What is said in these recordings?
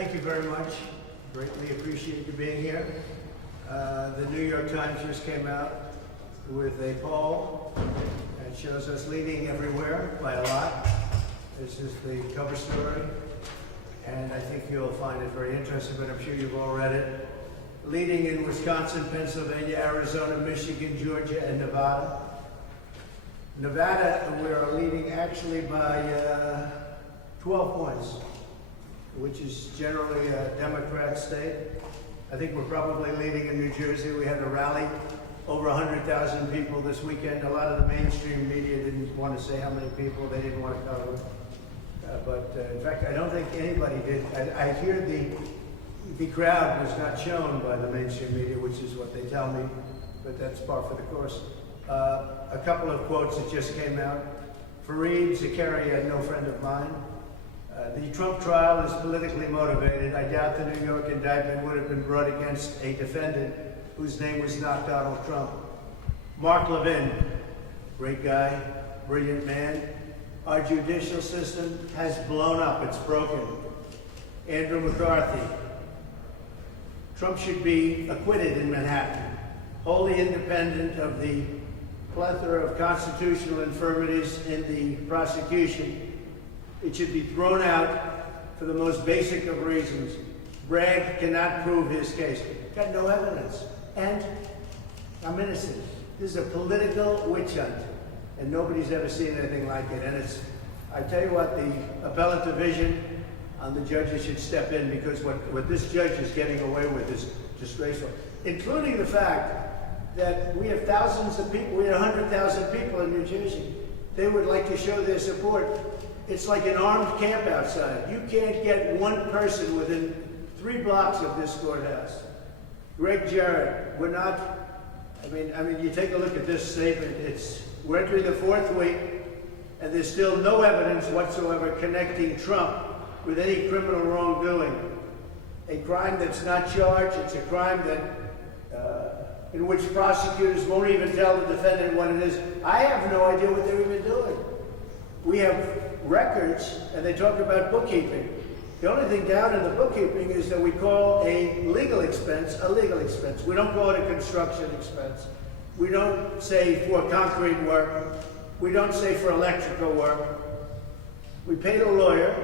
thank you very much. Greatly appreciate you being here. The New York Times just came out with a poll that shows us leading everywhere by a lot. This is the cover story, and I think you'll find it very interesting, but I'm sure you've all read it. Leading in Wisconsin, Pennsylvania, Arizona, Michigan, Georgia, and Nevada. Nevada, we are leading actually by 12 points, which is generally a Democrat state. I think we're probably leading in New Jersey. We had a rally, over 100,000 people this weekend. A lot of the mainstream media didn't want to say how many people, they didn't want to cover. But in fact, I don't think anybody did. I hear the crowd was not shown by the mainstream media, which is what they tell me, but that's par for the course. A couple of quotes that just came out. Fareed Zakaria, no friend of mine. The Trump trial is politically motivated. I doubt the New York indictment would have been brought against a defendant whose name was not Donald Trump. Mark Levin, great guy, brilliant man. Our judicial system has blown up, it's broken. Andrew McCarthy. Trump should be acquitted in Manhattan, wholly independent of the plethora of constitutional infirmities in the prosecution. It should be thrown out for the most basic of reasons. Bragg cannot prove his case. Got no evidence. And I'm innocent. This is a political witch hunt, and nobody's ever seen anything like it. And it's, I tell you what, the appellate division on the judges should step in, because what this judge is getting away with is disgraceful, including the fact that we have thousands of people, we have 100,000 people in New Jersey. They would like to show their support. It's like an armed camp outside. You can't get one person within 3 blocks of this courthouse. Greg Jarrett, we're not, I mean, you take a look at this statement, we're entering the 4th week, and there's still no evidence whatsoever connecting Trump with any criminal wrongdoing. A crime that's not charged, it's a crime that, in which prosecutors won't even tell the defendant what it is. I have no idea what they're even doing. We have records, and they talk about bookkeeping. The only thing down in the bookkeeping is that we call a legal expense a legal expense. We don't call it a construction expense. We don't say for concrete work. We don't say for electrical work. We pay the lawyer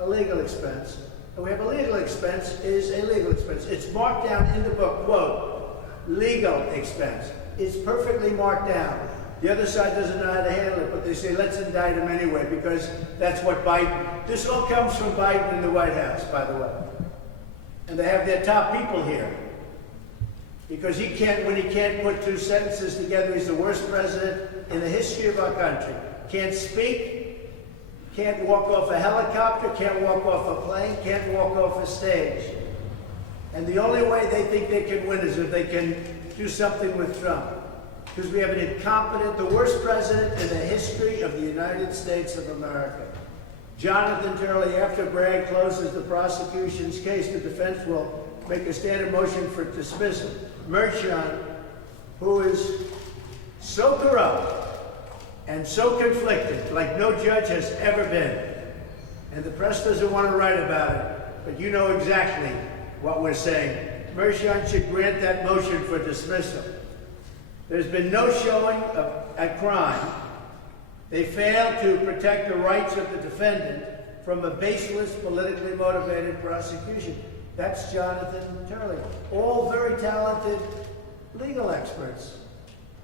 a legal expense. And we have a legal expense is a legal expense. It's marked down in the book, quote, legal expense. It's perfectly marked down. The other side doesn't know how to handle it, but they say, let's indict him anyway, because that's what Biden, this all comes from Biden in the White House, by the way. And they have their top people here. Because when he can't put 2 sentences together, he's the worst president in the history of our country. Can't speak, can't walk off a helicopter, can't walk off a plane, can't walk off a stage. And the only way they think they can win is if they can do something with Trump. Because we have an incompetent, the worst president in the history of the United States of America. Jonathan Turley, after Bragg closes the prosecution's case, the defense will make a standard motion for dismissal. Mershon, who is so corrupt and so conflicted, like no judge has ever been, and the press doesn't want to write about it, but you know exactly what we're saying. Mershon should grant that motion for dismissal. There's been no showing of a crime. They failed to protect the rights of the defendant from a baseless, politically motivated prosecution. That's Jonathan Turley. All very talented legal experts.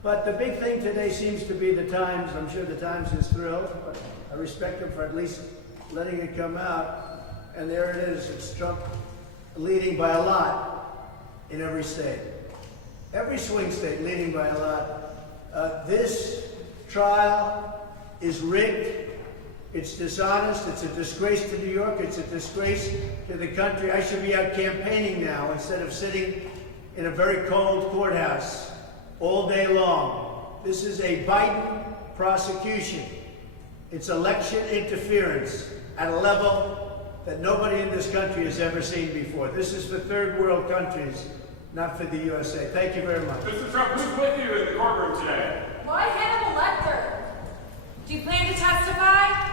But the big thing today seems to be the Times. I'm sure the Times is thrilled, but I respect them for at least letting it come out. And there it is. It's Trump leading by a lot in every state. Every swing state leading by a lot. This trial is rigged. It's dishonest. It's a disgrace to New York. It's a disgrace to the country. I should be out campaigning now instead of sitting in a very cold courthouse all day long. This is a Biden prosecution. It's election interference at a level that nobody in this country has ever seen before. This is for third world countries, not for the USA. Thank you very much. Mr. Trump, who's with you in the courtroom today? Why Hannibal Lecter? Do you plan to testify?